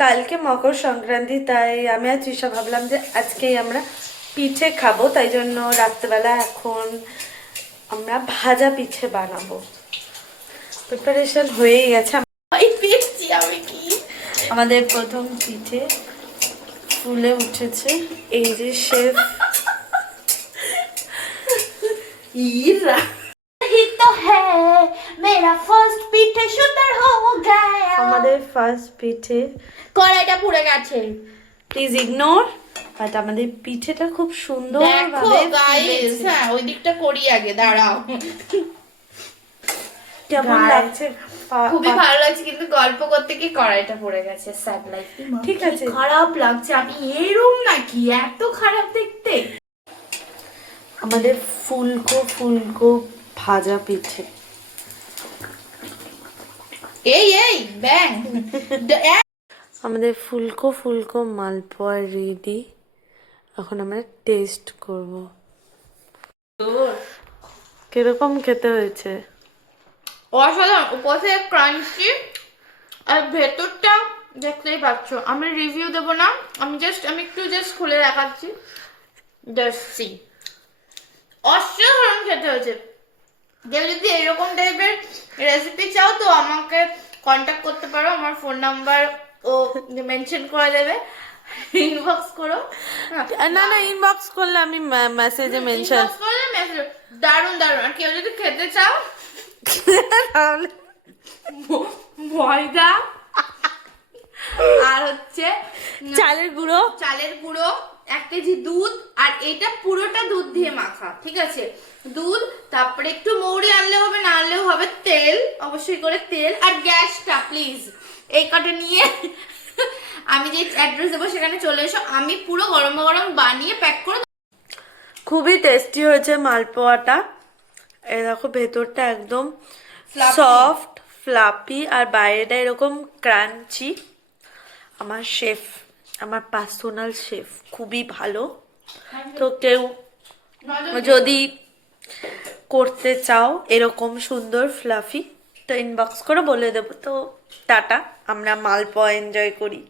কালকে মকর সংক্রান্তি, তাই আমি আর তৃষা ভাবলাম যে আজকেই আমরা পিঠে খাবো, তাই জন্য রাত্রেবেলা এখন আমরা ভাজা পিঠে বানাবো। প্রিপারেশন হয়েই গেছে। আমি কি আমাদের প্রথম পিঠে ফুলে উঠেছে। এই যে শেফ ইরা ही तो है मेरा फर्स्ट पीठे शुतर हो गया আমাদের ফার্স্ট পিঠে। কড়াইটা পুড়ে গেছে। Please ignore. বাট আমাদের পিঠেটা খুব সুন্দর দেখো ভাবে গাইস, হ্যাঁ ওই দিকটা করি আগে, দাঁড়াও। কেমন Guys, লাগছে? খুবই ভালো লাগছে, কিন্তু গল্প করতে গিয়ে কড়াইটা পড়ে গেছে। Sad life. ঠিক আছে, খারাপ লাগছে। আমি এরম নাকি এত খারাপ দেখতে? আমাদের ফুলকো ভাজা পিঠে। এই ব্যাং আমাদের ফুলকো মালপোয়া রেডি। এখন আমরা টেস্ট করব কিরকম খেতে হয়েছে। অসাধারণ, উপরে ক্রাঞ্চি আর ভেতরটা দেখতেই পাচ্ছ। আমি রিভিউ দেবো না, আমি একটু খুলে দেখাচ্ছি। জাস্ট সি, অসাধারণ খেতে হয়েছে। কেউ যদি এরকম টাইপের রেসিপি চাও তো আমাকে কন্ট্যাক্ট করতে পারো, আমার ফোন নাম্বার ও মেনশন করে দেবে, ইনবক্স করো। না ইনবক্স করলে আমি মেসেজে মেনশন। ইনবক্স করলে মেসেজ। দারুণ দারুণ। আর কেউ যদি খেতে চাও তাহলে ময়দা আর হচ্ছে চালের গুঁড়ো 1 কেজি দুধ, আর এটা পুরোটা দুধ দিয়ে মাখা, ঠিক আছে? দুধ, তারপরে একটু মৌরি আনলে হবে, না আনলেও হবে, তেল, অবশ্যই করে তেল, আর গ্যাসটা প্লিজ এই কটা নিয়ে আমি যে অ্যাড্রেস দেবো সেখানে চলে এসো। আমি পুরো গরম গরম বানিয়ে প্যাক করে। খুবই টেস্টি হয়েছে মালপোয়াটা। এই দেখো ভেতরটা একদম সফট ফ্লাপি আর বাইরেটা এরকম ক্রাঞ্চি। আমার পার্সোনাল শেফ খুবই ভালো। তো কেউ যদি করতে চাও এরকম সুন্দর ফ্লাফি, তো ইনবক্স করে বলে দেবো। তো টাটা, আমরা মালপোয়া এনজয় করি।